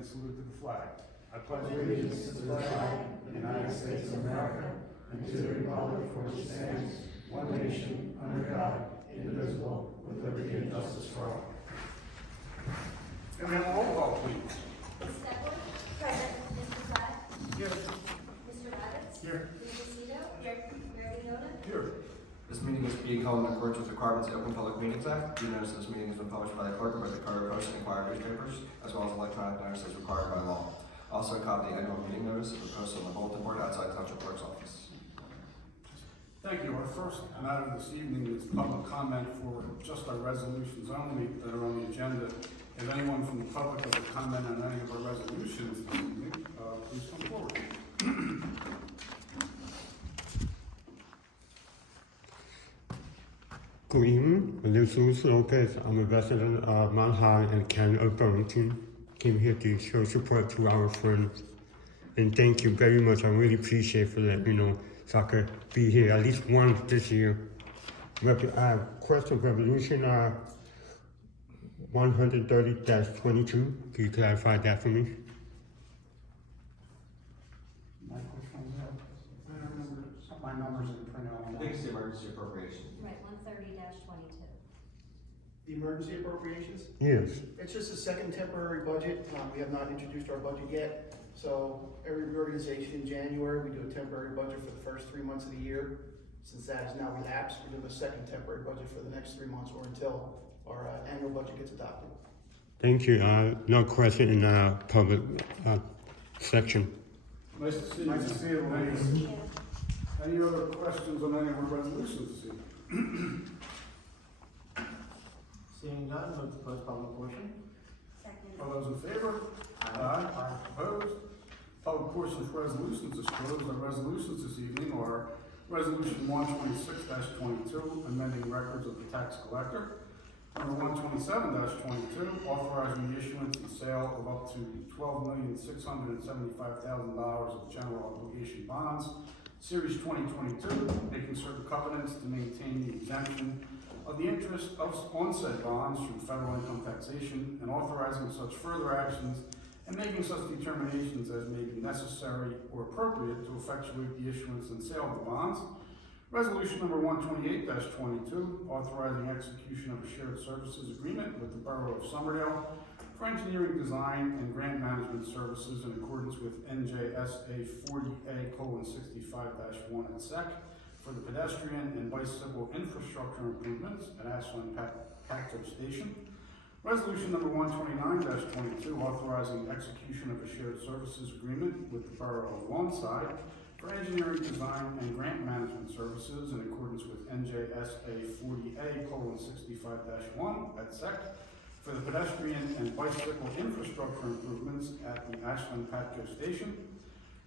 and salute to the flag. I pledge Allegiance to the flag of the United States of America and to the republic for which it stands, one nation, under God, indivisible, with liberty and justice for all. Can we have a roll call, please? Ms. Fetbroyt? Present. Mr. Platt? Here. Mr. Ravitz? Here. Ms. Nocito? Here. Mayor Mignogna? Here. This meeting is being held in accordance with requirements of the Open Public Meetings Act. Due notice of this meeting has been published by the clerk and by the Courier Post and Inquirer newspapers, as well as electronic notice as required by law. Also, a copy of the annual meeting notice is posted on the bulletin board outside the Township Clerk's office. Thank you. Our first matter this evening is public comment for just our resolutions only that are on the agenda. If anyone from the public has a comment on any of our resolutions this evening, please come forward. Good evening, my name is Luis Lopez. I'm a resident of Mount High and County of Burlington. Came here to show support to our friends. And thank you very much. I really appreciate for that, so I could be here at least once this year. Question resolution 130-22. Can you clarify that for me? Mike, which one? I don't remember, my numbers are printed on I think it's the emergency appropriation. Right, 130-22. The emergency appropriations? Yes. It's just a second temporary budget. We have not introduced our budget yet. So every reorganization in January, we do a temporary budget for the first 3 months of the year. Since that has now elapsed, we're doing a second temporary budget for the next 3 months or until our annual budget gets adopted. Thank you. No question in the public section. Nice to see you. Nice to see you, ladies. Any other questions on any of our resolutions this evening? Seeing none, move to close public portion. Second. All those in favor? Aye. Opposed? Public portion for resolutions is closed. Our resolutions this evening are Resolution 126-22, amending records of the tax collector. Number 127-22, authorizing the issuance and sale of up to $12,675,000 of general obligation bonds, Series 2022, making certain covenants to maintain the exemption of the interest on said bonds from federal income taxation, and authorizing such further actions and making such determinations as may be necessary or appropriate to effectuate the issuance and sale of the bonds. Resolution number 128-22, authorizing execution of a shared services agreement with the Borough of Somerdale for engineering, design, and grant management services in accordance with NJSA 40A:65-1 at SEC for the pedestrian and bicycle infrastructure improvements at Ashland Pacto Station. Resolution number 129-22, authorizing execution of a shared services agreement with the Borough of Lawnside for engineering, design, and grant management services in accordance with NJSA 40A:65-1 at SEC for the pedestrian and bicycle infrastructure improvements at the Ashland Pacto Station.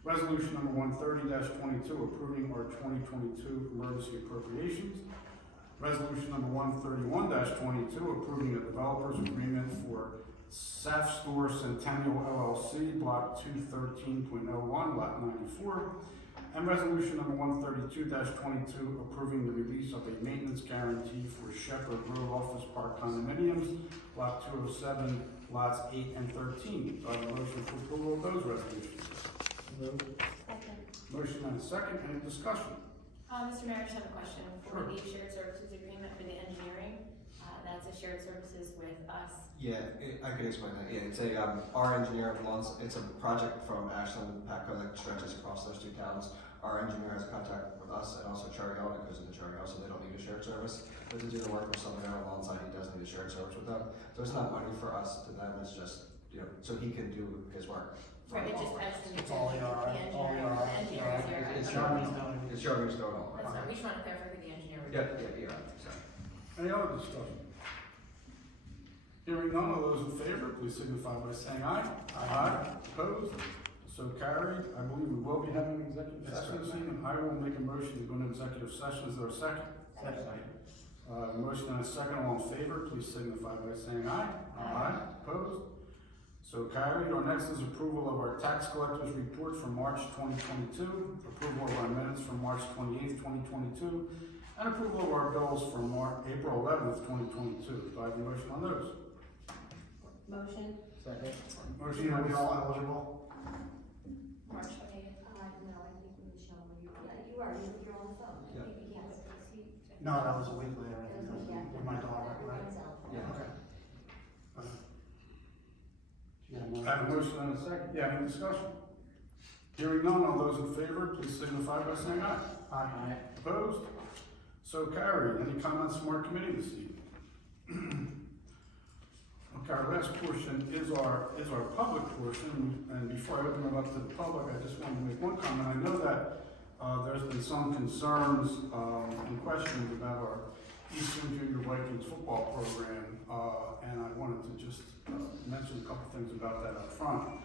Resolution number 130-22, approving our 2022 emergency appropriations. Resolution number 131-22, approving a developer's agreement for Saf Store Centennial LLC, Block 213.01, Lot 94. And resolution number 132-22, approving the release of a maintenance guarantee for Shepherd Road Office Park Condominiums, Block 207, Lots 8 and 13. Do I have a motion for approval of those resolutions? Second. Motion and a second. Any discussion? Mr. Mayor, I just have a question for Sure. the shared services agreement for the engineering. That's a shared services with us. Yeah, I can explain that. Yeah, it's our engineer it's a project from Ashland, Pacto that stretches across those two towns. Our engineer has a contact with us and also Cherry Hill, and it goes into Cherry Hill, so they don't need a shared service. But to do the work for someone alongside, he does need a shared service with them. So it's not money for us to them, it's just, so he can do his work. Right, it just adds to the It's all engineering. It's Charlie's doing it. It's Charlie's going on. That's fine, we just want to clarify who the engineer would be. Yeah, so. Any other discussion? Hearing none, all those in favor, please signify by saying aye. Aye. Opposed? So carried. I believe we will be having an executive session this evening. I will make a motion to go into executive session. Is there a second? Motion and a second. All in favor, please signify by saying aye. Aye. Opposed? So carried. Our next is approval of our tax collector's report for March 2022, approval of our minutes from March 28th, 2022, and approval of our bills for April 11th, 2022. Do I have a motion on those? Motion? Second. Motion Are we by all eligible? March 28th. No, I think Michelle, you are, you're on the phone. I Yeah. think, yes. No, that was a week later, I think, with my daughter, right? Yeah. Okay. I have a motion and a second. Yeah, any discussion? Hearing none, all those in favor, please signify by saying aye. Aye. Opposed? So carried. Any comments from our committee this evening? Okay, our last portion is our public portion, and before I open it up to the public, I just wanted to make one comment. I know that there's been some concerns and questions about our Eastern Junior Vikings football program, and I wanted to just mention a couple things about that up front.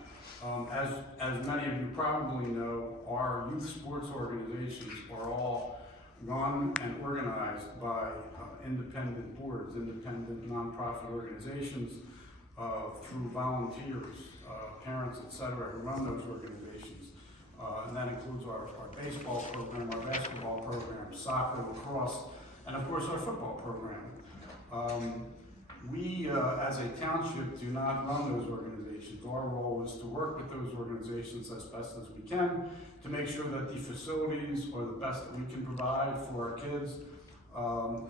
As many of you probably know, our youth sports organizations are all run and organized by independent boards, independent nonprofit organizations, through volunteers, parents, etc., who run those organizations. And that includes our baseball program, our basketball program, soccer, lacrosse, and of course our football program. We, as a township, do not run those organizations. Our role is to work with those organizations as best as we can to make sure that the facilities are the best that we can provide for our kids,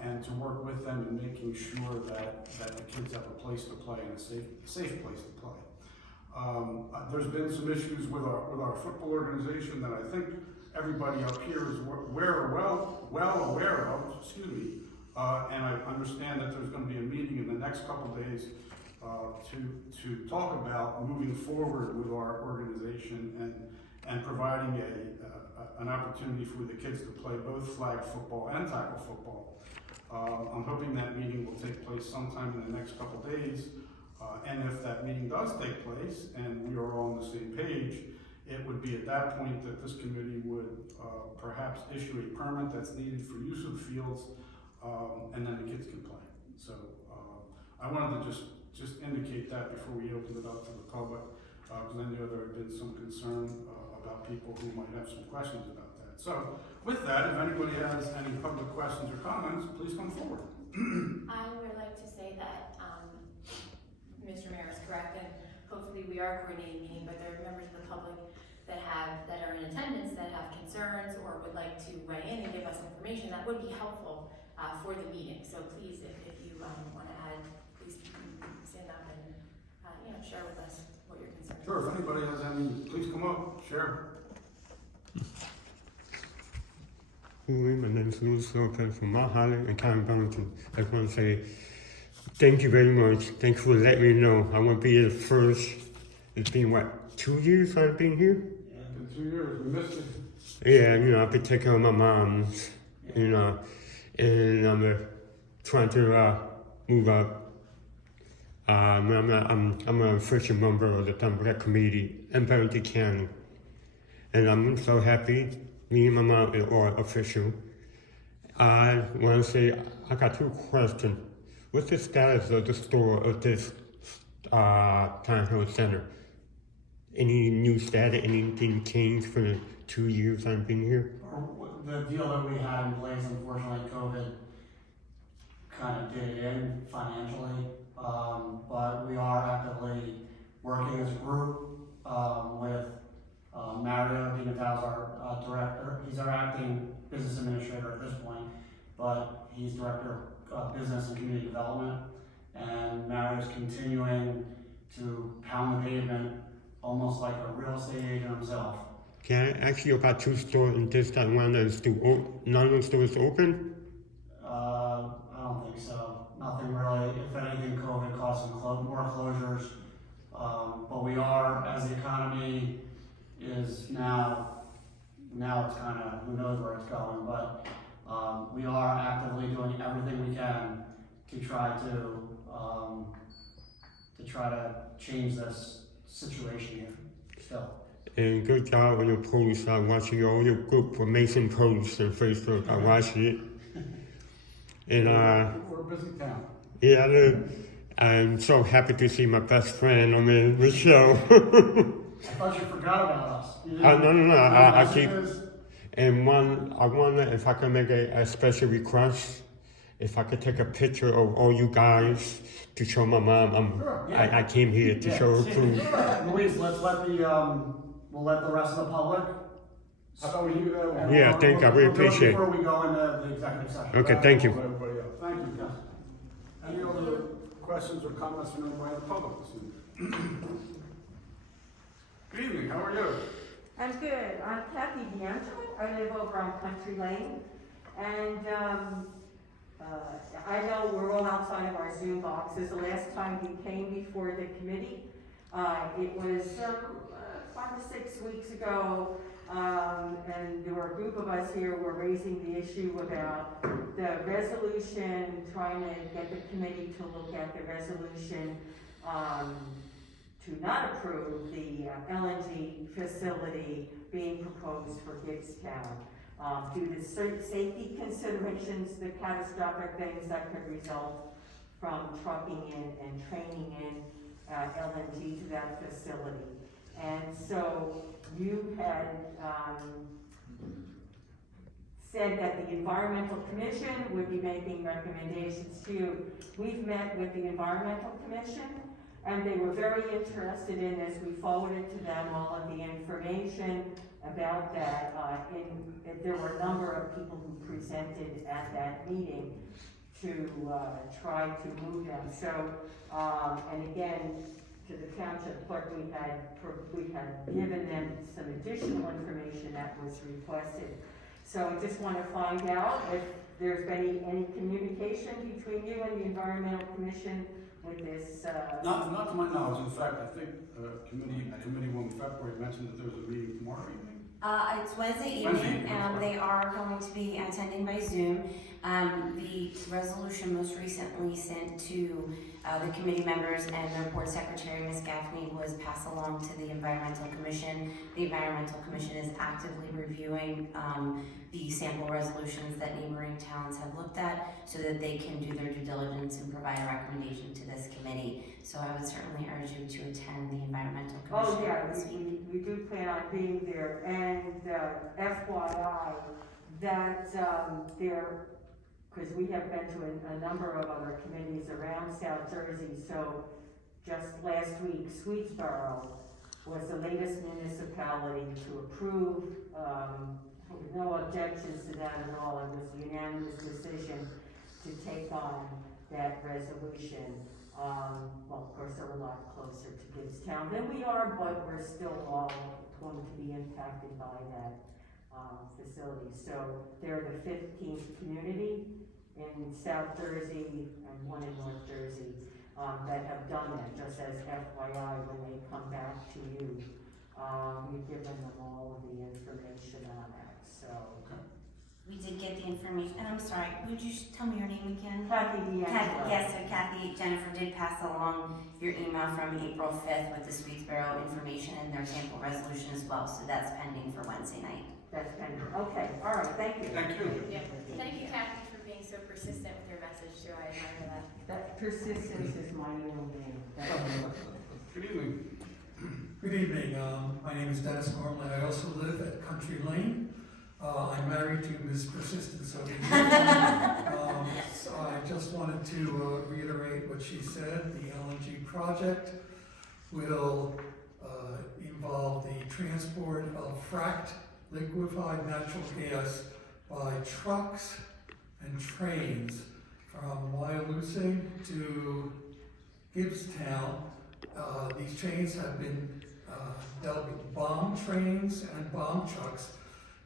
and to work with them in making sure that the kids have a place to play and a safe place to play. There's been some issues with our football organization that I think everybody up here is well aware of, and I understand that there's going to be a meeting in the next couple days to talk about moving forward with our organization and providing an opportunity for the kids to play both flag football and tackle football. I'm hoping that meeting will take place sometime in the next couple days, and if that meeting does take place and we are all on the same page, it would be at that point that this committee would perhaps issue a permit that's needed for use of the fields, and then the kids can play. So I wanted to just indicate that before we open it up to the public, because I know there have been some concern about people who might have some questions about that. So with that, if anybody has any public questions or comments, please come forward. I would like to say that Mr. Mayor is correct, and hopefully we are coordinating a meeting, but there are members of the public that are in attendance that have concerns or would like to weigh in and give us information that would be helpful for the meeting. So please, if you want to add, please stand up and share with us what your concerns are. Sure, if anybody has any, please come up, share. My name is Louis Lopez from Mount Holly and County Burlington. I just want to say thank you very much. Thank you for letting me know. I want to be the first. It's been, 2 years I've been here? Yeah, it's been 2 years, we missed it. Yeah, I've been taking care of my moms, and I'm trying to move up. I'm an official member of the Democratic Committee in Burlington County, and I'm so happy. Me and my mom are official. I want to say I got 2 questions. What's the status of the store of this Town Hill Center? Any new status? Anything changed for the 2 years I've been here? The deal that we had in place, unfortunately, COVID kind of did in financially, but we are actively working as a group with Mario DiMatteo, our director. He's our acting business administrator at this point, but he's director of business and community development, and Mario's continuing to pound the pavement almost like a real estate agent himself. Can I ask you about 2 stores and this that one that is still none of the stores open? I don't think so. Nothing really. If anything, COVID caused some more closures. But we are, as the economy is now it's kind of, who knows where it's going, but we are actively doing everything we can to try to change this situation here still. And good job on your posts. I watch all your group amazing posts on Facebook. I watch it. And We're a busy town. yeah, I'm so happy to see my best friend on the show. I thought you forgot about us. No. I keep. Messages? And I wonder if I can make a special request. if I could take a picture of all you guys to show my mom, Sure, yeah. I came here to show her proof. Louise, let's let we'll let the rest of the public. How about we do that? and Yeah, we'll- thank you, I really we'll do it appreciate it. Before we go into the executive session. Okay, thank you. Everybody else. Thank you, Council. Any other questions or comments from anybody in the public this evening? Good evening, how are you? I'm good. I'm Kathy D'Angelo. I live over on Country Lane. And I know we're all outside of our Zoom boxes. The last time we came before the committee, it was 5 to 6 weeks ago. And there were a group of us here who were raising the issue about the resolution, trying to get the committee to look at the resolution to not approve the LNG facility being proposed for Gibbstown. Due to safety considerations, the catastrophic things that could result from trucking in and training in LNG to that facility. And so you had said that the Environmental Commission would be making recommendations to you. We've met with the Environmental Commission, and they were very interested in this. We forwarded to them all of the information about that. There were a number of people who presented at that meeting to try to move them. So, and again, to the township clerk, we had given them some additional information that was requested. So I just want to find out if there's been any communication between you and the Environmental Commission with this. Not to my knowledge, in fact, I think Committeewoman Fetbroyt mentioned that there was a meeting tomorrow evening. It's Wednesday Wednesday evening, evening, that's they are going to be attending by Zoom. The resolution most recently sent to the committee members and their board secretary, Ms. Gaffney, was passed along to the Environmental Commission. The Environmental Commission is actively reviewing the sample resolutions that neighboring towns have looked at so that they can do their due diligence and provide a recommendation to this committee. So I would certainly urge you to attend the Environmental Commission. Oh, yeah, this week. we do plan on being there. And FYI, that because we have been to a number of other committees around South Jersey, so just last week, Swedesboro was the latest municipality to approve, no objections to that at all. It was a unanimous decision to take on that resolution. Well, of course, they're a lot closer to Gibbstown than we are, but we're still all going to be impacted by that facility. So they're the 15th community in South Jersey and one in North Jersey that have done that, just as FYI, when they come back to you, we've given them all of the information on that, so. We did get the information, and I'm sorry, would you tell me your name again? Kathy D'Angelo. Yes, so Kathy, Jennifer did pass along your email from April 5th with the Swedesboro information and their sample resolution as well, so that's pending for Wednesday night. That's kind of, okay, all right, thank you. Thank you. Yeah, thank you, Kathy, for being so persistent with your message too. I admire that. That persistence is my middle name. Good evening. Good evening. My name is Dennis Gormley. I also live at Country Lane. I'm married to Ms. Persistence over here. So I just wanted to reiterate what she said. The LNG project will involve the transport of fracked liquefied natural gas by trucks and trains from Wyalusing to Gibbstown. These trains have been dubbed bomb trains and bomb trucks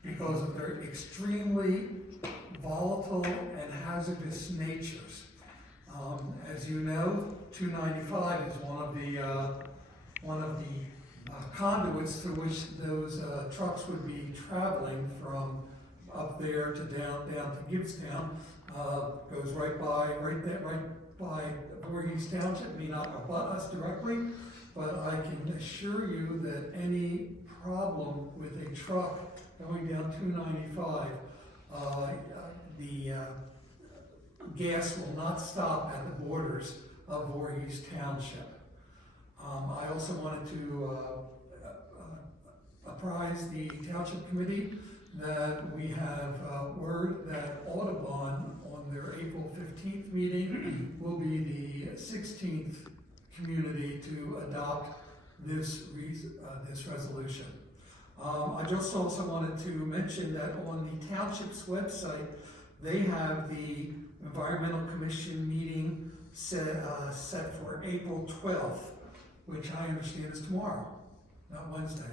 because of their extremely volatile and hazardous natures. As you know, 295 is one of the conduits through which those trucks would be traveling from up there to down to Gibbstown. Goes right by VOORHEES Township. May not abut us directly, but I can assure you that any problem with a truck going down 295, the gas will not stop at the borders of VOORHEES Township. I also wanted to apprise the Township Committee that we have word that Audubon on their April 15th meeting will be the 16th community to adopt this resolution. I just also wanted to mention that on the township's website, they have the Environmental Commission meeting set for April 12th, which I understand is tomorrow, not Wednesday.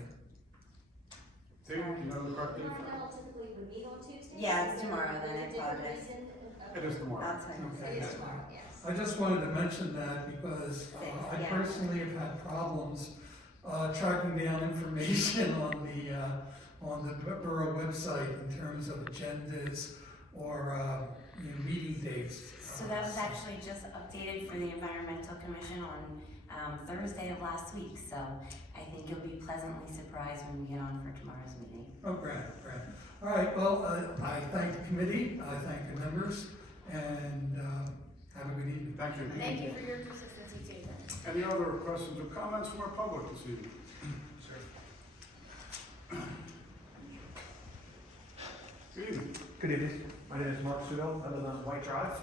Dave, you know the correct date? Environmental typically would meet on Tuesdays. Yeah, it's Is there tomorrow, then a I different apologize. reason? It is tomorrow. I'll tell you. It is tomorrow, yes. I just wanted to mention that because I Yeah. personally have had problems tracking down information on the borough website in terms of agendas or meeting dates. So that was actually just updated for the Environmental Commission on Thursday of last week, so I think you'll be pleasantly surprised when we get on for tomorrow's meeting. Oh, great. All right, well, I thank the committee, I thank the members, and have a good evening. Thank you. Thank you for your consistency too, then. Any other questions or comments from our public this evening? Good evening. Good evening. My name is Mark Sudo. I live on White Drive.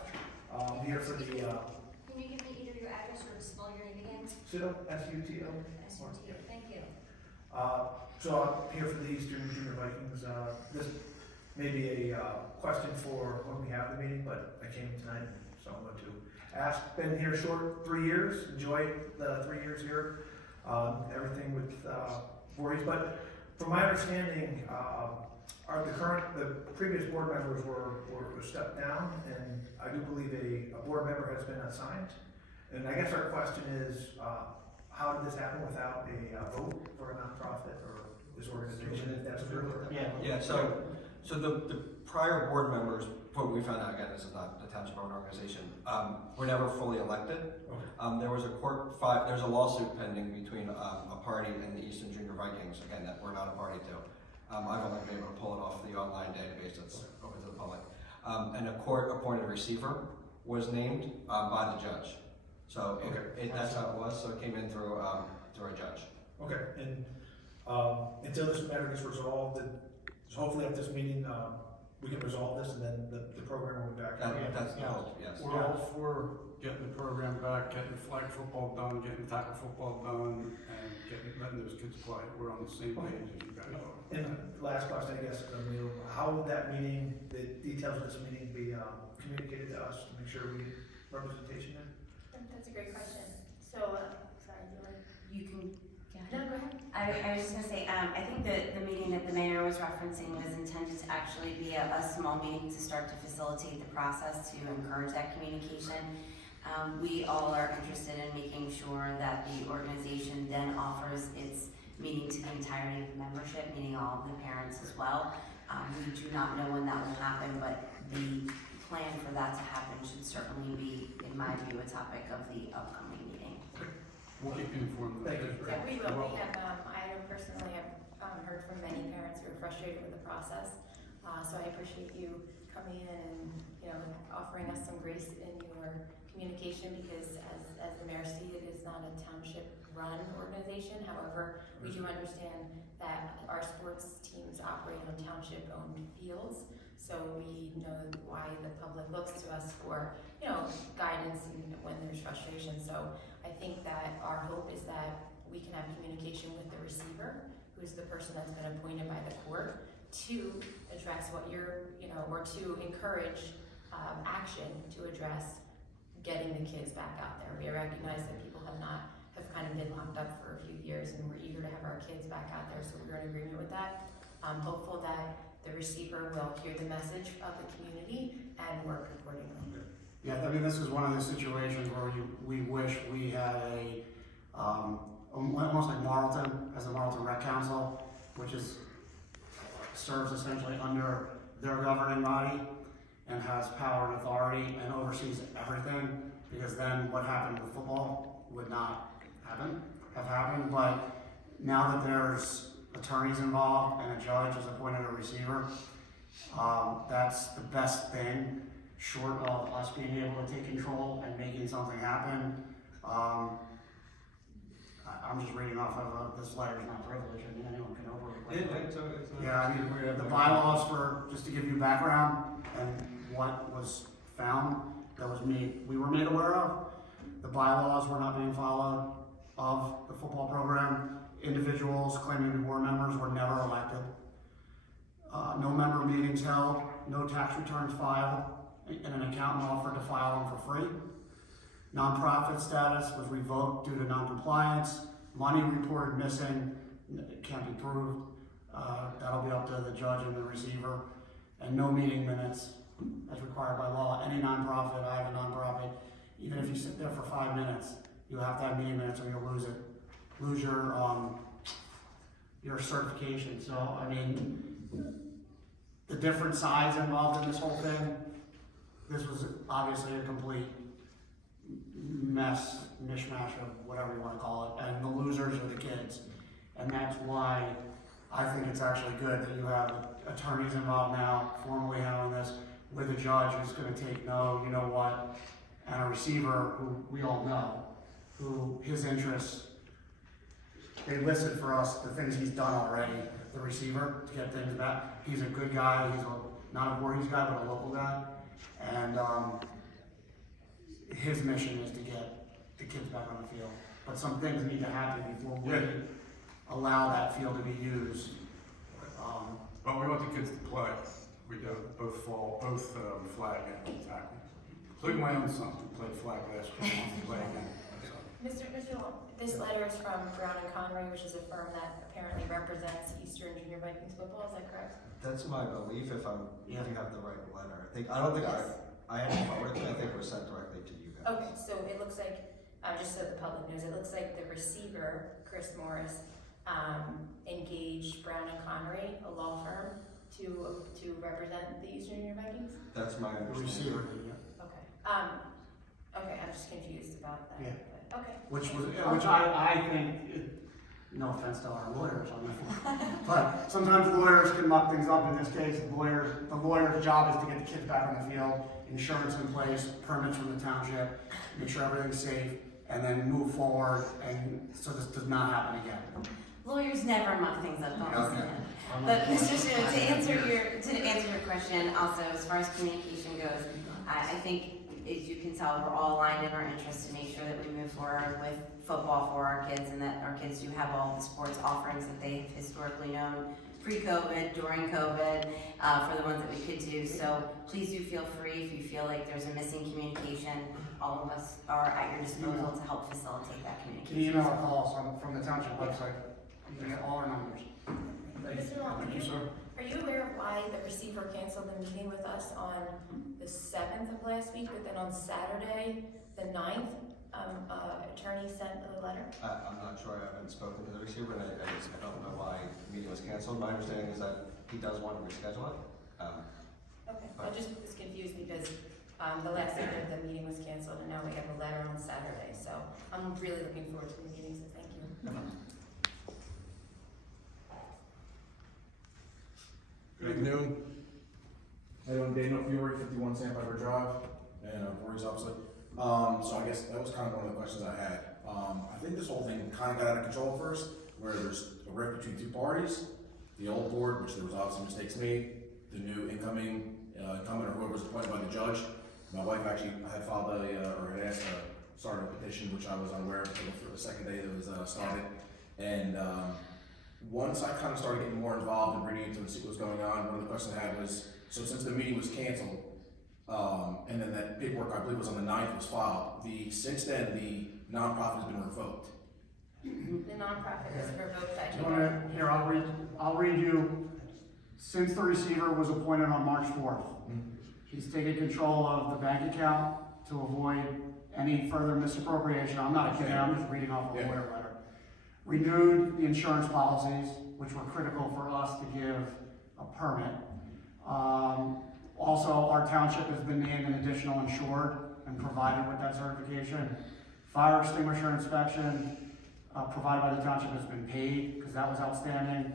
I'm here for the Can you give me either your address or spell your name again? Sudo, S-U-T-O. S-U-T-O, thank you. So I'm here for the Eastern Junior Vikings. This may be a question for when we have the meeting, but I came tonight, so I'm going to ask. Been here short 3 years. Enjoyed the 3 years here. Everything with VOORHEES, but from my understanding, the previous board members were stepped down, and I do believe a board member has been assigned. And I guess our question is, how did this happen without a vote for a nonprofit or this organization, if that's true? Yeah, so the prior board members, what we found out, again, this is not the township owned organization, were never fully elected. Okay. There was there's a lawsuit pending between a party and the Eastern Junior Vikings, again, that we're not a party to. I've only been able to pull it off the online database that's open to the public. And a court-appointed receiver was named by the judge. So that's how it was, so it came in through a judge. Okay, and until this matter gets resolved, so hopefully at this meeting, we can resolve this and then the program will be back. That's the hope, yes. We're all for getting the program back, getting flag football done, getting tackle football done, and letting those kids play. We're on the same page as you guys are. And last question, I guess, Emil, how would that meeting, the details of this meeting be communicated to us to make sure we get representation there? That's a great question. So, sorry, Julie. You can, No, go ahead. I was just gonna say, I think the meeting that the mayor was referencing was intended to actually be a small meeting to start to facilitate the process, to encourage that communication. We all are interested in making sure that the organization then offers its meeting to the entirety of the membership, meaning all of the parents as well. We do not know when that will happen, but the plan for that to happen should certainly be, in my view, a topic of the upcoming meeting. We'll keep you informed. Thank you. Yeah, we will. We have, I personally have heard from many parents who are frustrated with the process. So I appreciate you coming in and, offering us some grace in your communication, because as the mayor stated, it's not a township-run organization. However, we do understand that our sports teams operate on township-owned fields. So we know why the public looks to us for, guidance when there's frustration. So I think that our hope is that we can have communication with the receiver, who's the person that's been appointed by the court, to address what you're, or to encourage action to address getting the kids back out there. We recognize that people have kind of been locked up for a few years, and we're eager to have our kids back out there, so we're in agreement with that. I'm hopeful that the receiver will hear the message of the community and work accordingly. Yeah, I mean, this is one of those situations where we wish we had almost like Marlton, as a Marlton Rec Council, which serves essentially under their governing body and has power and authority and oversees everything, because then what happened with football would not have happened. But now that there's attorneys involved and a judge has appointed a receiver, that's the best thing, short of us being able to take control and making something happen. I'm just reading off of this letter is not privileged, I mean, anyone can overread it. Yeah, I mean, the bylaws just to give you background, and what was found that we were made aware of. The bylaws were not being followed of the football program. Individuals claiming to be board members were never elected. No member meetings held, no tax returns filed, and an accountant offered to file them for free. Nonprofit status was revoked due to noncompliance. Money reported missing, can't be proved. That'll be up to the judge and the receiver. And no meeting minutes as required by law. Any nonprofit, I have a nonprofit, even if you sit there for 5 minutes, you have to have meeting minutes or you'll lose it. Lose your certification. So, I mean, the different sides involved in this whole thing, this was obviously a complete mess, mishmash of whatever you want to call it, and the losers are the kids. And that's why I think it's actually good that you have attorneys involved now, formally handling this, with a judge who's going to take no, you know what, and a receiver who we all know, who his interests, they listed for us the things he's done already, the receiver, to get things back. He's a good guy, he's not a VOORHEES guy, but a local guy, and his mission is to get the kids back on the field. But some things need to happen before we allow that field to be used. Well, we want the kids to play. We do both flag and tackle. Including my own son who played flag last year, wants to play again. Mr. Long, this letter is from Brown and Connery, which is a firm that apparently represents Eastern Junior Vikings football, is that correct? That's my belief if you have the right letter. I don't think Yes. I had forwarded it, I think it was sent directly to you guys. Okay, so it looks like, just so the public knows, it looks like the receiver, Chris Morris, engaged Brown and Connery, a law firm, to represent the Eastern Junior Vikings? That's my The understanding. receiver, Okay. Okay, I'm just confused about that. Yeah. But, okay. which I think, no offense to our lawyers on this one, but sometimes lawyers can muck things up. In this case, the lawyer's job is to get the kids back on the field, insurance in place, permits from the township, make sure everything's safe, and then move forward, and so this does not happen again. Lawyers never muck things up, don't Okay. listen. But Mr. Sue, to answer your question, also as far as communication goes, I think as you can tell, we're all aligned in our interest to make sure that we move forward with football for our kids, and that our kids do have all the sports offerings that they've historically known pre-COVID, during COVID, for the ones that we could do. So please do feel free if you feel like there's a missing communication. All of us are at your disposal to help facilitate that communication. Email or calls from the township website. You can get all our numbers. Mr. Long, Thank you, sir. are you aware of why the receiver canceled the meeting with us on the 7th of last week, but then on Saturday, the 9th, attorney sent a letter? I'm not sure, I haven't spoken to the receiver, and I don't know why the meeting was canceled. My understanding is that he does want to reschedule it. Okay, I just was confused because the last day of the meeting was canceled, and now we have a letter on Saturday, so I'm really looking forward to the meeting, so thank you. Good afternoon. Hey, I'm Daniel Fury, 51 Sandpiper Drive, and VOORHEES obviously. So I guess that was kind of one of the questions I had. I think this whole thing kind of got out of control at first, where there's a rift between two parties. The old board, which there was obviously mistakes made, the new incoming incumbent or whoever was appointed by the judge. My wife actually had filed or had asked to start a petition, which I was unaware of for the second day that was started. And once I kind of started getting more involved and reading into and see what was going on, one of the questions I had was, so since the meeting was canceled, and then that paperwork, I believe was on the 9th, was filed, since then, the nonprofit has been revoked. The nonprofit is revoked by Do you wanna, here, I'll read you, since the receiver was appointed on March 4th, he's taken control of the bank account to avoid any further misappropriation. I'm not kidding, I'm just reading off a lawyer letter. Renewed the insurance policies, which were critical for us to give a permit. Also, our township has been named an additional insured and provided with that certification. Fire extinguisher inspection provided by the township has been paid because that was outstanding.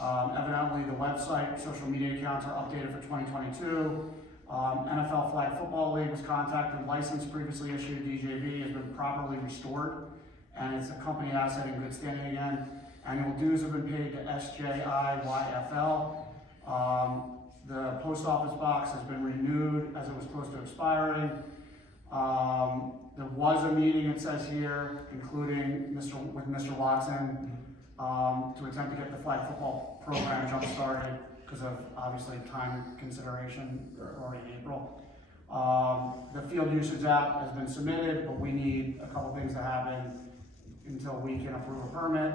Evidently, the website, social media accounts are updated for 2022. NFL Flag Football League was contacted, license previously issued, DJV has been properly restored, and it's a company asset in good standing again. Annual dues have been paid to SJIYFL. The post office box has been renewed as it was close to expiring. There was a meeting, it says here, including with Mr. Watson, to attempt to get the flag football program jump started because of obviously time consideration. We're already in April. The field usage app has been submitted, but we need a couple things to happen until we can approve a permit.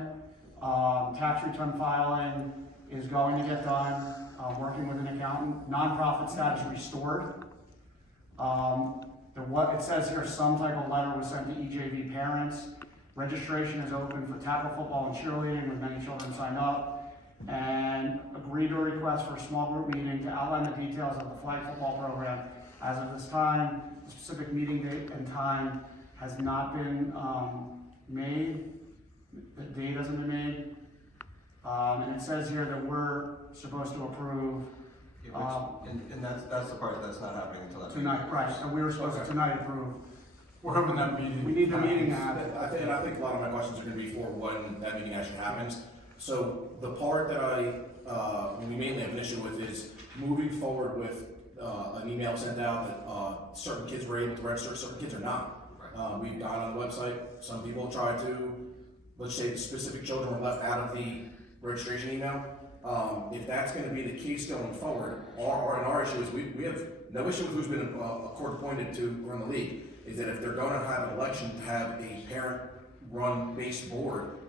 Tax return filing is going to get done, working with an accountant. Nonprofit status restored. It says here some type of letter was sent to EJV parents. Registration is open for tackle football and cheerleading with many children signed up. And agreed to a request for a small group meeting to outline the details of the flag football program. As of this time, the specific meeting date and time has not been made. The date hasn't been made. And it says here that we're supposed to approve And that's the part that's not happening until that. tonight, right, so we were supposed to tonight approve. We're hoping that meeting. We need the meeting to happen. I think a lot of my questions are gonna be for when that meeting actually happens. So the part that we mainly have an issue with is moving forward with, an email sent out that, certain kids were able to register, certain kids are not. We've gone on the website, some people tried to, let's say specific children were left out of the registration email. If that's gonna be the case going forward, our issue is we have no issue with who's been court appointed to run the league, is that if they're gonna have an election to have a parent-run based board,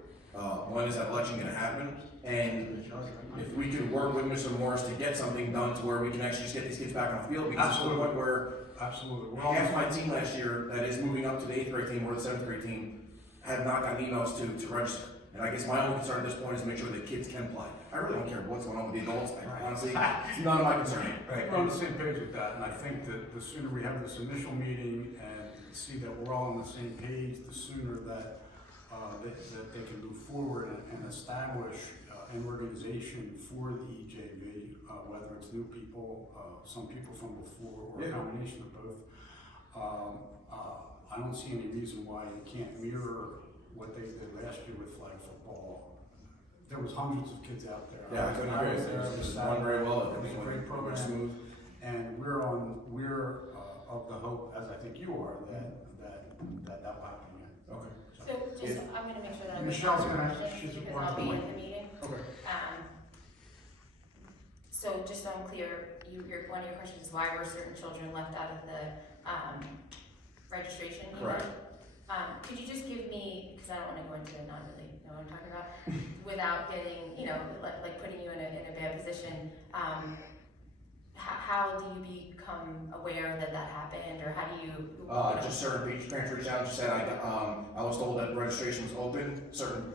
when is that election gonna happen? And if we could work with Mr. Morris to get something done to where we can actually just get these kids back on the field, because it's to the point where Absolutely. half my team last year that is moving up to the 8th grade team or the 7th grade team have not gotten emails to register. And I guess my only concern at this point is to make sure that kids can play. I really don't care what's going on with the adults. Honestly, it's none of my concern. We're on the same page with that, and I think that the sooner we have this initial meeting and see that we're all on the same page, the sooner that they can move forward and establish an organization for the EJV, whether it's new people, some people from before, or a combination of both. I don't see any reason why you can't mirror what they did last year with flag football. There was hundreds of kids out there. Yeah, I couldn't agree. It was run very well. It was a great program. Smooth. And we're of the hope, as I think you are, that will happen again. Okay. So just, I'm gonna make sure that I'm. Michelle's gonna- questions she's because watching I'll be the in mic. the meeting. Okay. So just so I'm clear, one of your questions is why were certain children left out of the, registration email? Correct. Could you just give me, because I don't wanna go into not really know what I'm talking about, without getting, like putting you in a bad position, how do you become aware that happened, or how do you? Just certain parents reached out and just said, I was told that registration was open, certain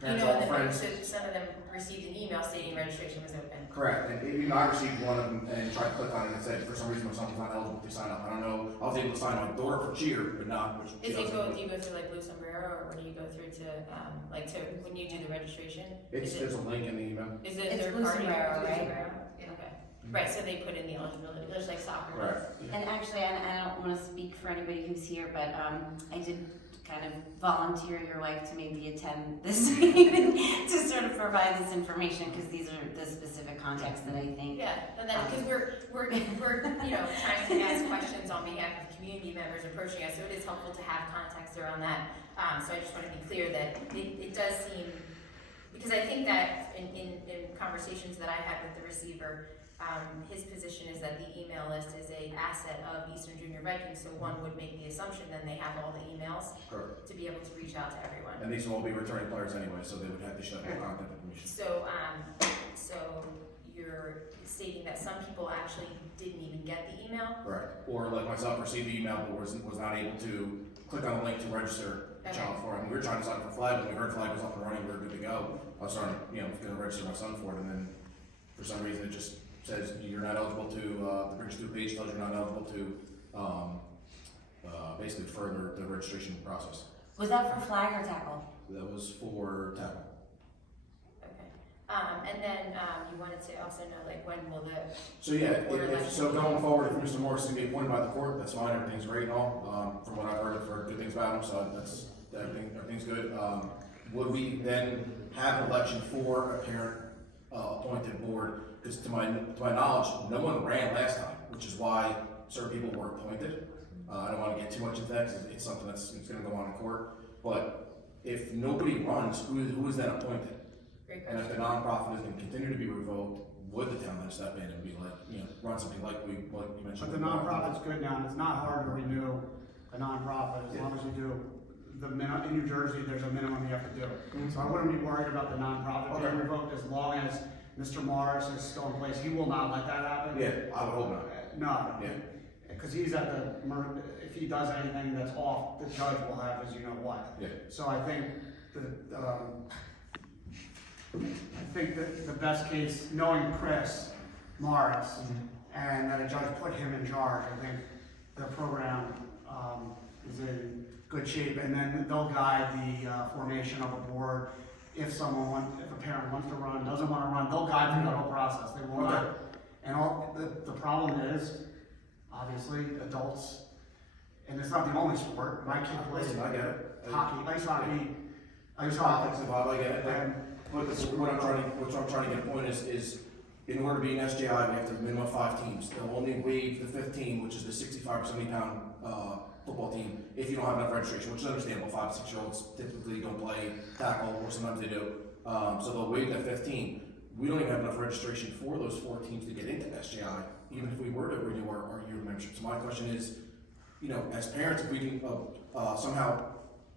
parents, all friends. So some of them received an email stating registration was open. Correct, and even I received one of them and tried to click on it and it said, for some reason, my son was not eligible to sign up. I don't know, I was able to sign my daughter for cheer, but not, which she Do you doesn't. go through like Blue Sombrero, or what do you go through to when you do the registration? There's a link in the email. Is it It's third Blue party? Sombrero, right? Okay, right, so they put in the eligibility, there's like soccer. Correct. And actually, I don't want to speak for anybody who's here, but I did kind of volunteer your wife to maybe attend this meeting to sort of provide this information, because these are the specific contexts that I think. Yeah, and then, because we're trying to ask questions on behalf of community members approaching us, so it is helpful to have context around that. So I just want to be clear that it does seem, because I think that in conversations that I had with the receiver, his position is that the email list is an asset of Eastern Junior Vikings, so one would make the assumption then they have all the emails Correct. to be able to reach out to everyone. And these will all be returning players anyway, so they would have to shut their contact information. So you're stating that some people actually didn't even get the email? Correct. Or like myself, received the email but was not able to click on the link to register the child for it. We were trying to sign up for flag, when we heard flag was up and running, we were good to go. I was starting, gonna register my son for it, and then for some reason it just says you're not eligible to, the register page tells you're not eligible to, basically further the registration process. Was that for flag or tackle? That was for tackle. Okay. And then you wanted to also know, like, when will the So yeah, Or so going forward, if Mr. Morris is gonna be appointed by the court, that's fine, everything's great and all. From what I've heard good things about him, so everything's good. Would we then have an election for a parent appointed board, because to my knowledge, no one ran last time, which is why certain people were appointed. I don't want to get too much into that, because it's something it's going to go on in court, but if nobody runs, who is then appointed? Great And if question. the nonprofit is going to continue to be revoked, would the town then step in and be like, run something like you mentioned? But the nonprofit's good now, and it's not hard to renew a nonprofit, as long as you do in New Jersey, there's a minimum you have to do. So I wouldn't be worried about the nonprofit being revoked, as long as Mr. Morris is still in place. He will not let that happen. Yeah, I would hope not. No. Yeah. Because he's at if he does anything that's off, the judge will have his you know what. Yeah. So I think that the best case, knowing Chris Morris, and that a judge put him in charge, I think the program is in good shape, and then they'll guide the formation of a board. If a parent wants to run, doesn't want to run, they'll guide through the whole process. They will not. And the problem is, obviously, adults, and it's not the only sport. My kid plays Listen, I get it. hockey, ice hockey, Politics involved, I get it. But what I'm trying to get a point is, in order to be an SJI, we have to have a minimum of 5 teams. They'll only waive the 5th team, which is the 65 or 70 pound football team, if you don't have enough registration, which is understandable. 5 to 6 year olds typically don't play tackle, or sometimes they do. So they'll waive that 5th team. We don't even have enough registration for those 4 teams to get into SJI, even if we were to renew our year membership. So my question is, as parents, if we can somehow,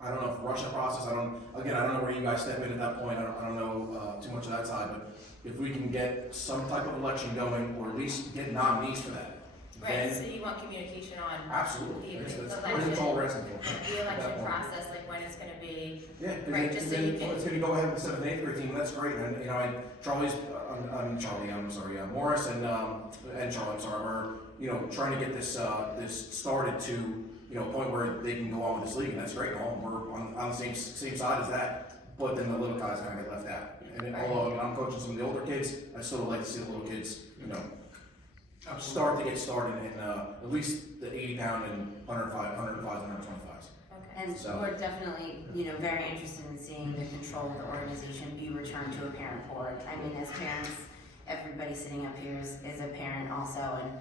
I don't know if rush the process, I don't know where you guys step in at that point, I don't know too much of that side, but if we can get some type of election going, or at least get nominees for that. Right, so you want communication on Absolutely, the that's election, all we're asking for. the at that election point. process, like when it's gonna be, Yeah, Right, just so you can- it's gonna go ahead with the 7th and 8th grade team, that's great, and Morris and Charlie, I'm sorry, we're, trying to get this started to, a point where they can go on with this league, and that's great, we're on the same side as that, but then the little guys kind of get left out. And then, although I'm coaching some of the older kids, I still would like to see the little kids, start to get started in at least the 80 pound and 125s. okay. And So- we're definitely, very interested in seeing the control of the organization be returned to a parent board. I mean, as parents, everybody sitting up here is a parent also, and,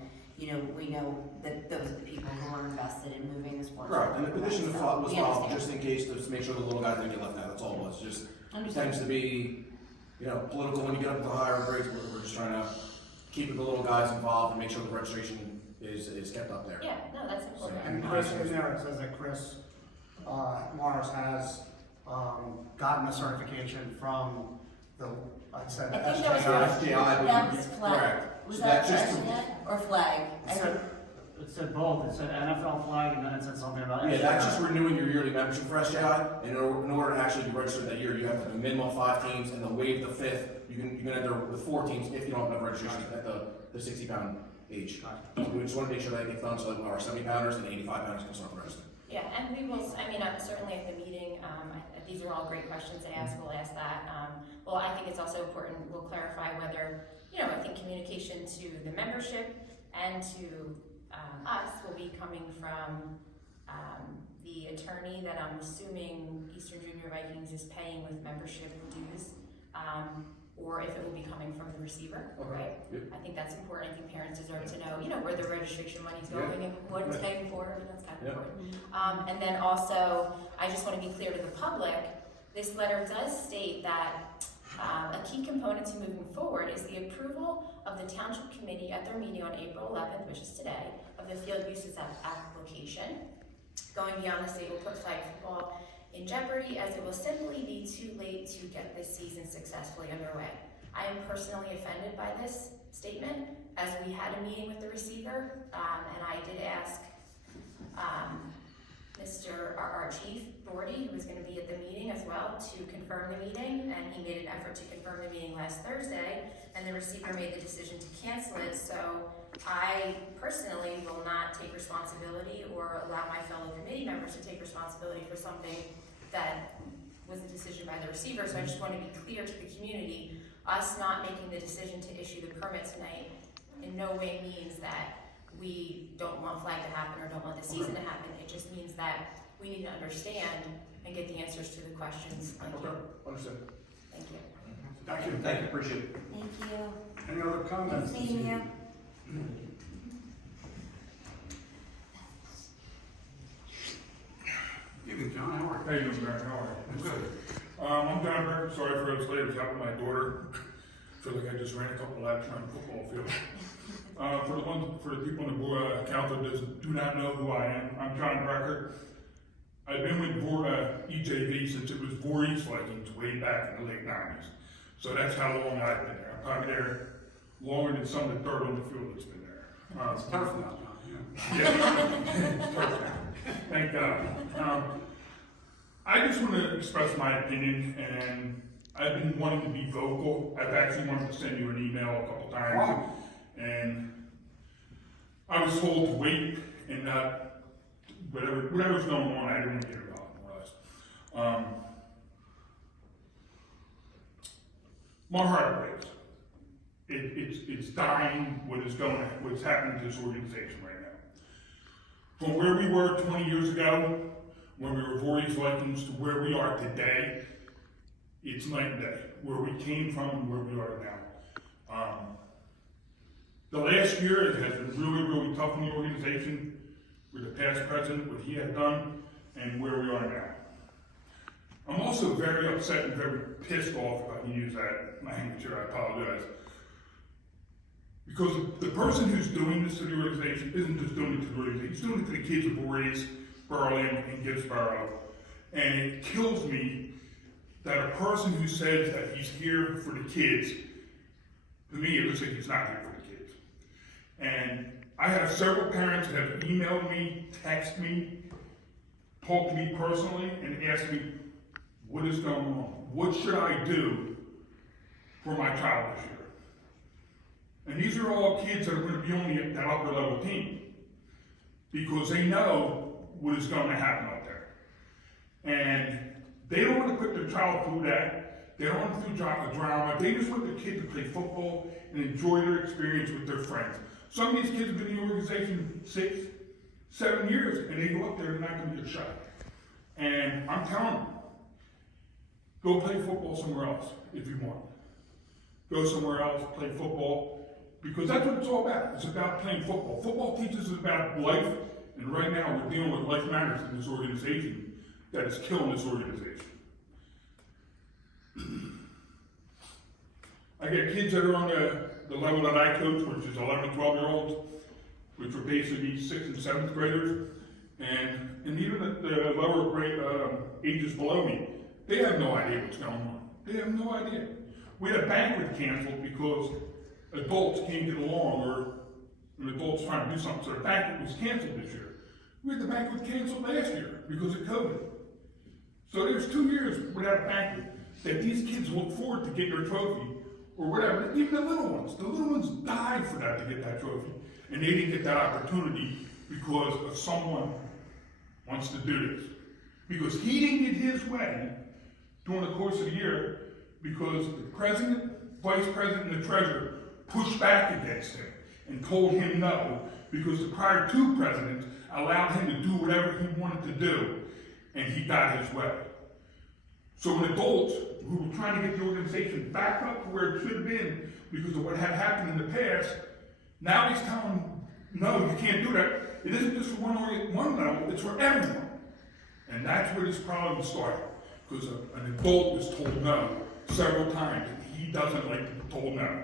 we know that those are the people who are invested in moving the sport Right, forward. and the petition was So, filed we understand. just in case, to make sure the little guys didn't get left out, that's all it was, just Understand. tends to be, political when you get up to higher grades, we're just trying to keep the little guys involved and make sure the registration is kept up there. Yeah, no, that's important. And Chris, in there, it says that Chris Morris has gotten a certification from I think that was SJI, I believe. That was flag. Correct. Was So that just internet or flag? It said both, it said NFL flag, and then it said something about. Yeah, that's just renewing your yearly membership for SJI, and in order to actually be registered that year, you have to have a minimum of 5 teams, and they'll waive the 5th, you can enter with 4 teams if you don't have enough registration at the 60 pound age. So we just wanna make sure that gets done, so that our 70 pounders and 85 pounders can start registering. Yeah, and we will, certainly at the meeting, these are all great questions to ask, we'll ask that. Well, I think it's also important, we'll clarify whether, I think communication to the membership and to us will be coming from the attorney that I'm assuming Eastern Junior Vikings is paying with membership dues, or if it will be coming from the receiver, right? Yep. I think that's important. I think parents deserve to know, where the registration money's going and what it's paying for, it's kind of Yep. important. And then also, I just want to be clear to the public, this letter does state that a key component to moving forward is the approval of the Township Committee at their meeting on April 11th, which is today, of the field uses application. Going beyond the state will put flag football in jeopardy, as it will simply be too late to get this season successfully underway. I am personally offended by this statement, as we had a meeting with the receiver, and I did ask our chief, Doherty, who was going to be at the meeting as well, to confirm the meeting, and he made an effort to confirm the meeting last Thursday, and the receiver made the decision to cancel it. So I personally will not take responsibility or allow my fellow committee members to take responsibility for something that was a decision by the receiver. So I just want to be clear to the community, us not making the decision to issue the permit tonight in no way means that we don't want flag to happen or don't want the season to happen. It just means that we need to understand and get the answers to the questions. Thank you. Understood. Thank you. Thank you. Thank you, appreciate it. Thank you. Any other comments? Nice meeting you. Evening, John, how are How you doing, Mayor? How are you? you? Good. I'm John Burke. Sorry for those late. I was out with my daughter. Feel like I just ran a couple laps around the football field. For the people on the board, council that do not know who I am, I'm John Brecker. I've been with EJV since it was VOORHEES Vikings way back in the late 90s. So that's how long I've been there. I'm probably there longer than some of the third on the field that's been there. It's tough now, John, Yeah, it's tough now. Thank God. I just want to express my opinion, and I've been wanting to be vocal. I've actually wanted to send you an email a couple times, Wow. and I was told to wait and not whatever's going on. I didn't want to hear about it, more or less. My heart breaks. It's dying. What's happening to this organization right now. From where we were 20 years ago, when we were VOORHEES Vikings, to where we are today, it's night and day. Where we came from and where we are now. The last year, it has been really, really tough on the organization with the past president, what he had done, and where we are now. I'm also very upset and very pissed off, if I can use that language here, I apologize. Because the person who's doing this to the organization isn't just doing it to the organization, he's doing it to the kids of VOORHEES, Berlin, and Gibbsboro. And it kills me that a person who says that he's here for the kids, to me it looks like he's not here for the kids. And I have several parents that have emailed me, texted me, talked to me personally, and asked me, what is going on? What should I do for my child this year? And these are all kids that are going to be on that upper level team because they know what is going to happen up there. And they don't want to put their child through that. They don't want to do drama. They just want their kid to play football and enjoy their experience with their friends. Some of these kids have been in the organization 6, 7 years, and they go up there and they're not going to get a shot. And I'm telling them, go play football somewhere else if you want. Go somewhere else, play football, because that's what it's all about. It's about playing football. Football teaches us about life, and right now we're dealing with life matters in this organization that is killing this organization. I get kids that are on the level that I coach, which is 11, 12-year-olds, which are basically 6th and 7th graders, and even at the lower grade ages below me, they have no idea what's going on. They have no idea. We had a banquet canceled because adults can't get along, or an adult's trying to do something, so the banquet was canceled this year. We had the banquet canceled last year because of COVID. So there's 2 years without a banquet that these kids look forward to getting their trophy, or whatever. Even the little ones died for that to get that trophy, and they didn't get that opportunity because of someone wants to do this. Because he didn't get his way during the course of the year because the president, vice president, and the treasurer pushed back against him and told him no, because the prior 2 presidents allowed him to do whatever he wanted to do, and he got his way. So an adult who were trying to get the organization back up to where it should have been because of what had happened in the past, now he's telling them, no, you can't do that. It isn't just for one level, it's for everyone. And that's where this problem started, because an adult was told no several times, and he doesn't like to be told no.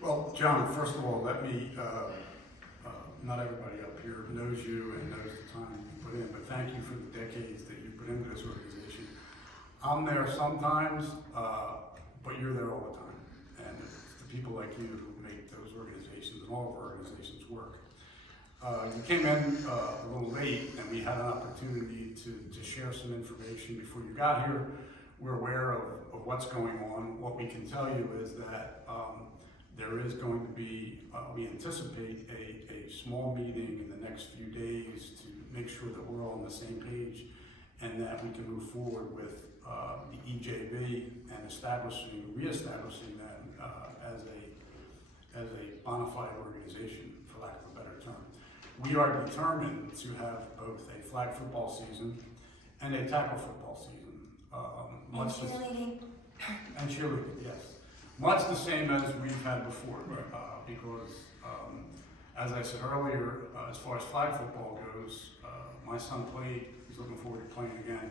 Well, John, first of all, let me, not everybody up here knows you and knows the time you put in, but thank you for the decades that you put into this organization. I'm there sometimes, but you're there all the time. And it's the people like you who make those organizations and all of our organizations work. You came in a little late, and we had an opportunity to share some information before you got here. We're aware of what's going on. What we can tell you is that there is going to be, we anticipate a small meeting in the next few days to make sure that we're all on the same page and that we can move forward with the EJV and reestablishing them as a bona fide organization, for lack of a better term. We are determined to have both a flag football season and a tackle football season. And cheerleading. And cheerleading, yes. much the same as we've had before, because, as I said earlier, as far as flag football goes, my son played, he's looking forward to playing again.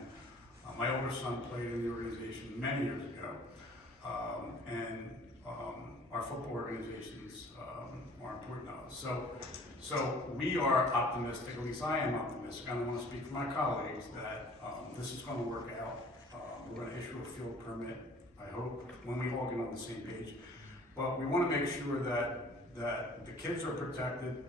My older son played in the organization many years ago, and our football organizations are important to us. So we are optimistic, at least I am optimistic, I don't want to speak for my colleagues, that this is going to work out. We're going to issue a field permit, I hope, when we all get on the same page. But we want to make sure that the kids are protected,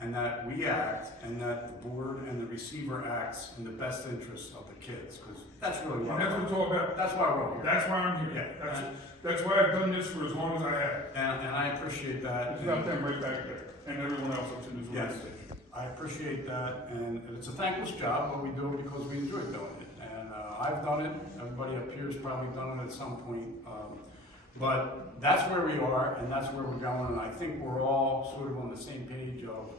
and that we act, and that the board and the receiver acts in the best interest of the kids, because that's really what That's what it's all about. that's why we're here. That's why I'm here. Yeah. That's why I've done this for as long as I have. And I appreciate that. It's about them right back there, and everyone else that's in this Yes, organization. I appreciate that, and it's a thankless job, but we do it because we enjoy doing it. And I've done it, everybody up here has probably done it at some point. But that's where we are, and that's where we're going, and I think we're all sort of on the same page of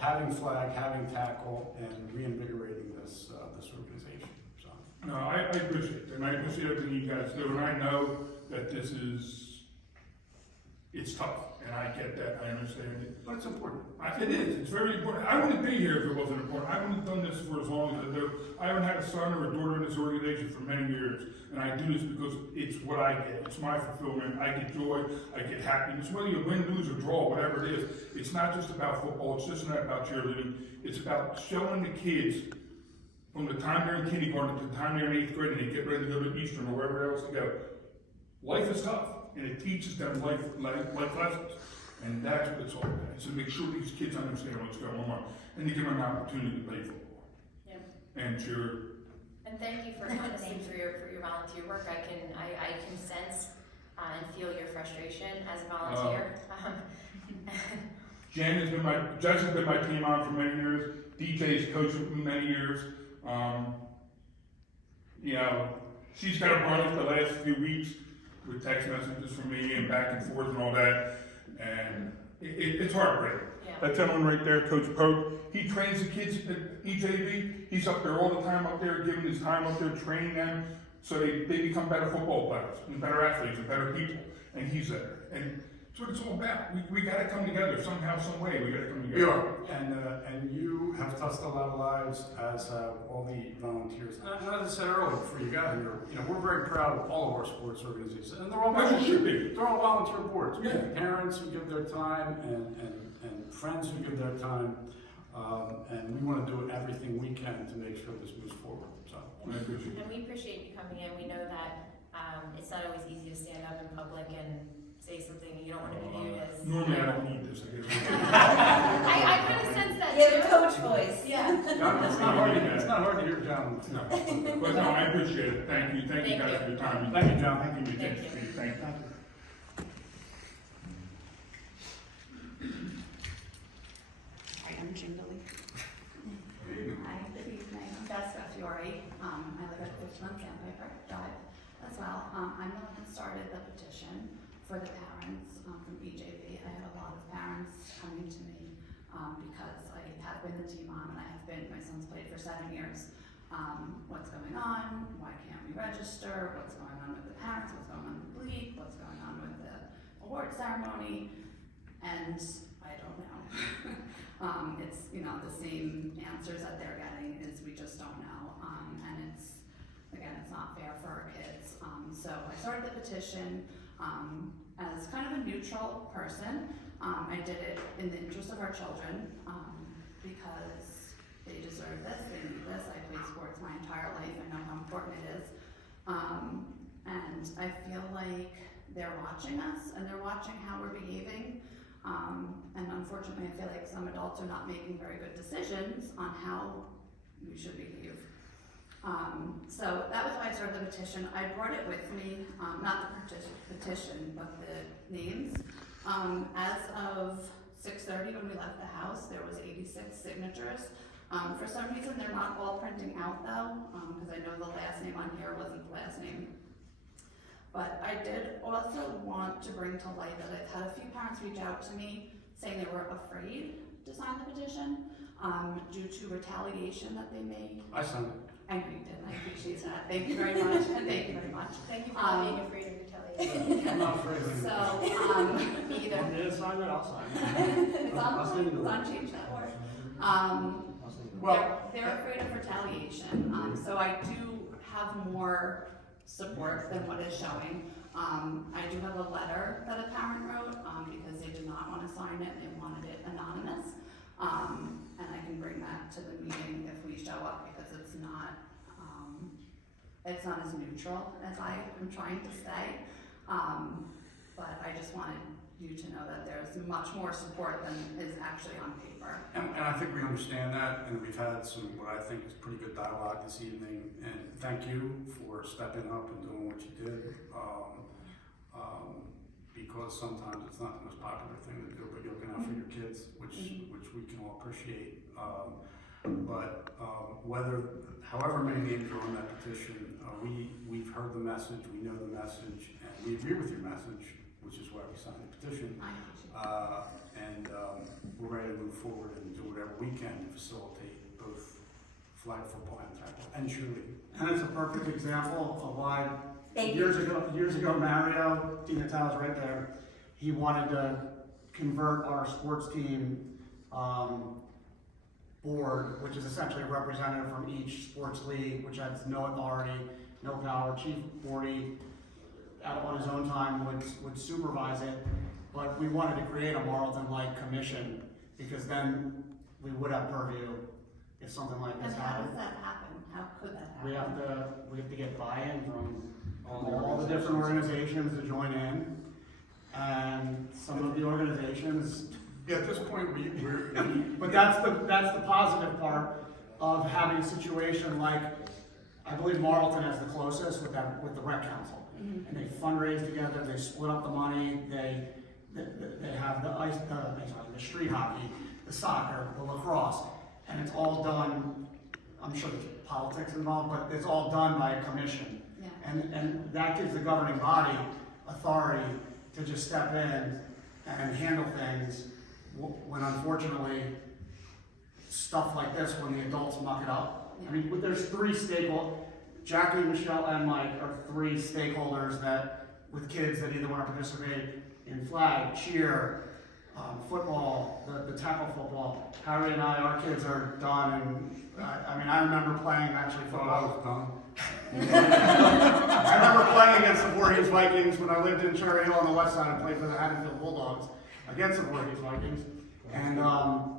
having flag, having tackle, and reinvigorating this organization. So. No, I appreciate it, and I appreciate everything you guys do, and I know that it's tough, and I get that, I understand it. But it's important. It is, it's very important. I wouldn't be here if it wasn't important. I wouldn't have done this for as long as I do. I haven't had a son or a daughter in this organization for many years, and I do this because it's what I get. It's my fulfillment. I get joy, I get happiness, whether you win, lose, or draw, whatever it is. It's not just about football, it's just not about cheerleading. It's about showing the kids from the time they're in kindergarten to the time they're in 8th grade and they get ready to go to Eastern or wherever else to go. Life is tough, and it teaches them life lessons. And that's what it's all about. It's to make sure these kids understand what's going on and to give them an opportunity to play football. Yeah. And cheer. And thank you for honestly for your volunteer work. I can sense and feel your frustration as a volunteer. Jess has been my team on for many years. DJ's coached with me many years. You know, she's kind of brought up the last few weeks with text messages from me and back and forth and all that. And it's heartbreaking. Yeah. That gentleman right there, Coach Pope, he trains the kids at EJV. He's up there all the time up there, giving his time up there, training them so they become better football players and better athletes and better people. And he's there. And that's what it's all about. We got to come together somehow, some way. We got to come together. We are, and you have touched a lot of lives, as have all the volunteers. And as I said earlier, before you got here, we're very proud of all of our sports organizations, and they're all volunteer boards. Yeah. Parents who give their time, and friends who give their time, and we want to do everything we can to make sure this moves forward. So, I appreciate it. And we appreciate you coming in. We know that it's not always easy to stand up in public and say something you don't want to be viewed as. Normally I don't need this, I guess. I kind of sense that You too. have a coach voice. Yeah. it's not hard to hear John. No, but no, I appreciate it. Thank you Thank guys you. for your time. Thank you, John. Thank you. Thank you. Thank you. Hi, I'm Kimberly. Hi, good evening. I'm Jessica Fiore. I live at 51 Sandpiper Drive as well. I'm the one who started the petition for the parents from EJV. I had a lot of parents coming to me because I have been the team mom and I have been, my son's played for 7 years. What's going on? Why can't we register? What's going on with the parents? What's going on with the league? What's going on with the award ceremony? And I don't know. It's, the same answers that they're getting is we just don't know. And it's not fair for our kids. So I started the petition as kind of a neutral person. I did it in the interest of our children because they deserve this, they need this. I played sports my entire life. I know how important it is. And I feel like they're watching us and they're watching how we're behaving. And unfortunately, I feel like some adults are not making very good decisions on how we should behave. So that was why I started the petition. I brought it with me, not the petition, but the names. As of 6:30 when we left the house, there was 86 signatures. For some reason, they're not all printing out though, because I know the last name on here wasn't the last name. But I did also want to bring to light that I've had a few parents reach out to me saying they were afraid to sign the petition due to retaliation that they may. I signed it. I know you did, I appreciate that, thank you very much, and thank you very much. Thank you for not being afraid of retaliation. I'm not afraid of it. So, either, Want me to sign it? I'll sign it. it's on change.org. Well, They're afraid of retaliation, so I do have more support than what is showing. I do have a letter that a parent wrote, because they did not want to sign it, they wanted it anonymous. And I can bring that to the meeting if we show up, because it's not as neutral as I am trying to say. But I just wanted you to know that there's much more support than is actually on paper. and I think we understand that, and we've had some, what I think is pretty good dialogue this evening, and thank you for stepping up and doing what you did. Because sometimes it's not the most popular thing to do, but you're looking out for your kids, which we can all appreciate. However many names are on that petition, we've heard the message, we know the message, and we agree with your message, which is why we signed the petition. We're ready to move forward and do whatever we can to facilitate both flag football and tackle and cheerleading. And it's a perfect example of why Thank years ago, Mario Di Natale's right there. He wanted to convert our sports team board, which is essentially a representative from each sports league, which has no authority, no power. Chief Bordy, out on his own time, would supervise it. But we wanted to create a Marlton-like commission, because then we would have purview if something like this And how happened. does that happen? How could that happen? We have to get buy-in from all the different organizations to join in, and some of the organizations. Yeah, at this point, we're But that's the positive part of having a situation like, I believe Marlton has the closest with the rec council. And they fundraise together, they split up the money, they have the street hockey, the soccer, the lacrosse, and it's all done, I'm sure there's politics involved, but it's all done by a commission. Yeah. And that gives the governing body authority to just step in and handle things when unfortunately stuff like this, when the adults muck it up. I mean, there's three stakeholders, Jackie, Michelle, and Mike are three stakeholders that, with kids that either want to participate in flag, cheer, football, the tackle football. Harry and I, our kids are done, and I remember playing actually football. I remember playing against the VOORHEES Vikings when I lived in Cherry Hill on the west side. I played for the Haddonfield Bulldogs against the VOORHEES Vikings, and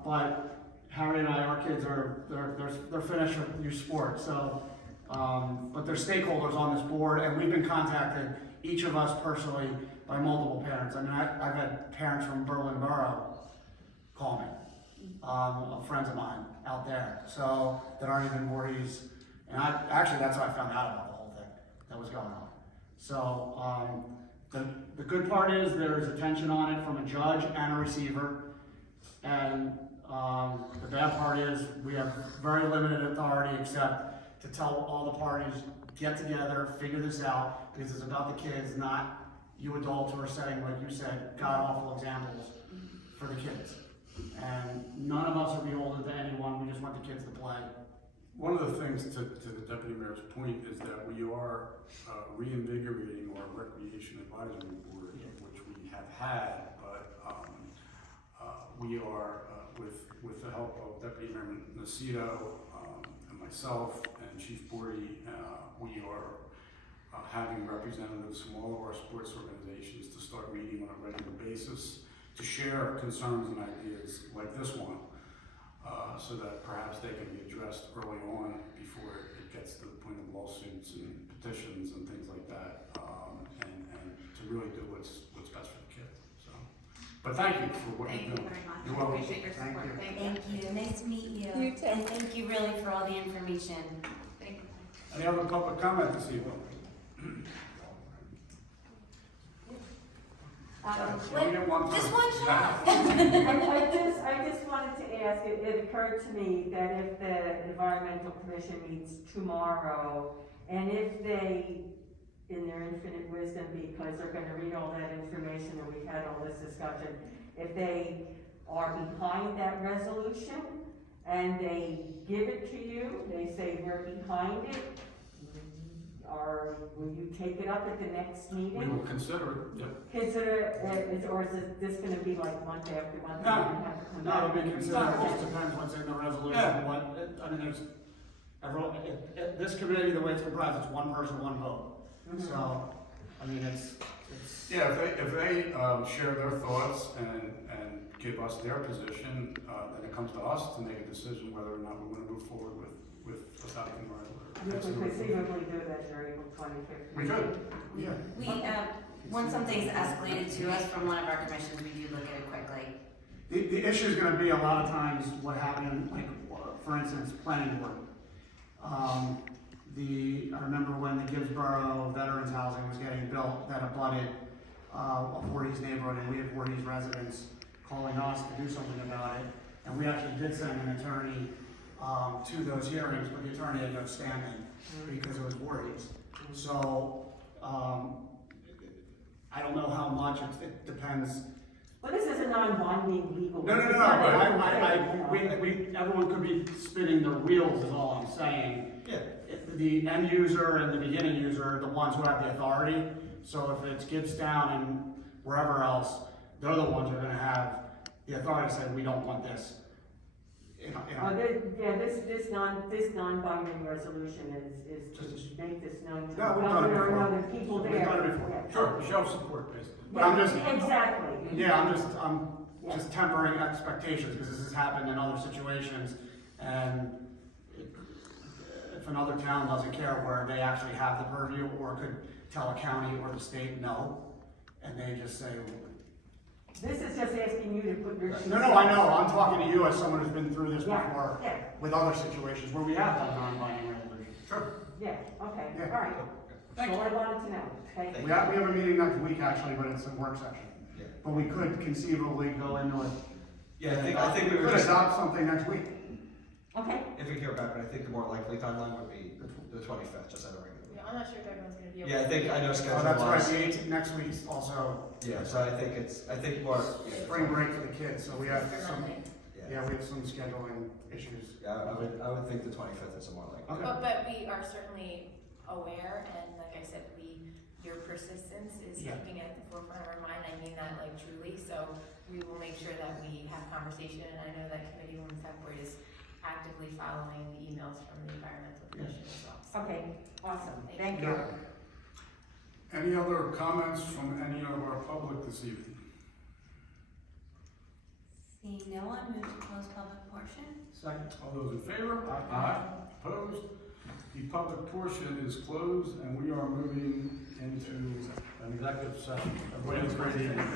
but Harry and I, our kids they're finished with youth sport. So, but they're stakeholders on this board, and we've been contacted, each of us personally, by multiple parents. I mean, I've had parents from Berlin Borough call me, friends of mine out there, so that aren't even VOORHEES. And actually, that's how I found out about the whole thing that was going on. So the good part is there is attention on it from a judge and a receiver. And the bad part is we have very limited authority except to tell all the parties, get together, figure this out, because it's about the kids, not you adults who are setting, like you said, god-awful examples for the kids. And none of us are beholden to anyone, we just want the kids to play. One of the things to the Deputy Mayor's point is that we are reinvigorating our Recreation Advisory Board, which we have had, but we are, with the help of Deputy Mayor Nocito and myself and Chief Bordy, we are having representatives from all of our sports organizations to start meeting on a regular basis to share concerns and ideas like this one. So that perhaps they can be addressed early on before it gets to the point of lawsuits and petitions and things like that, and to really do what's best for the kids. So, but thank you for what you're doing. Thank you very much. You're I welcome. appreciate your support. Thank you. Thank you, nice to meet you. You too. And thank you really for all the information. Thank you. Any other public comment this evening? Just one shot. I just wanted to ask, it occurred to me that if the environmental commission meets tomorrow, and if they, in their infinite wisdom, because they're gonna read all that information and we've had all this discussion, if they are behind that resolution, and they give it to you, they say we're behind it, or will you take it up at the next meeting? We will consider it, yep. Consider it, or is this gonna be like month after month? No, and you have to come no, back? it'll be considered, it just Okay. depends what's in the resolution, Yeah. I mean, there's, everyone, this committee, the way it's comprised, it's one person, one vote. Mhm. So, I mean, it's. Yeah, if they share their thoughts and give us their position, then it comes to us to make a decision whether or not we want to move forward with adopting our. You could conceivably do that during April 25th. We could, yeah. We, when something's escalated to us from one of our commissions, we do look at it quickly. The issue is gonna be a lot of times what happened, like, for instance, planning board. I remember when the Gibbsboro Veterans Housing was getting built, that abutted a Voorhees neighborhood, and we had Voorhees residents calling us to do something about it. And we actually did send an attorney to those hearings, but the attorney had no standing because it was Voorhees. So, I don't know how much, it depends. Well, this is a non-binding legal. No, everyone could be spinning their wheels is all I'm saying. Yeah. The end user and the beginning user are the ones who have the authority. So if it's Gibbstown and wherever else, they're the ones who are gonna have the authority to say, we don't want this. This non-binding resolution is to make this known to the No, we've done it governor and before. other people there. We've done it before. Yeah. Sure, show support, basically. But I'm just. Exactly. Yeah, I'm just tempering expectations, because this has happened in other situations, and if another town doesn't care where they actually have the purview, or could tell a county or the state no, and they just say, This is just asking you to put your. no, I know, I'm talking to you as someone who's been through this Yeah, before, yeah. with other situations where we have done non-binding resolutions. Sure. Yeah, okay, Yeah. all right. That's all I wanted to know, okay? We have a meeting next week, actually, but it's a work session. Yeah. But we could conceivably go into it. Yeah, I think we could were just, adopt something next week. Okay, if we hear back, but I think the more likely timeline would be the 25th, just at a regular meeting. Yeah, I'm not sure if everyone's gonna be able to. Yeah, I know Oh, schedule that's right, wise. the 18th, next week's also Yeah, so I think more. spring break for the kids, so we have For some, Monday. yeah, we have some scheduling issues. Yeah, I would think the 25th is more likely. Okay. But we are certainly aware, and like I said, your persistence is Yeah. keeping it at the forefront of our mind. I mean that like truly, so we will make sure that we have conversation, and I know that Committeewoman Fetbroyt is actively following the emails from the Environmental Commission as well. So okay, awesome, Thank thank you. Any other comments from any of our public this evening? Seeing no one, move to close public portion. Second. All those in favor? Aye. Opposed? The public portion is closed, and we are moving into an executive session. Everybody have a great evening.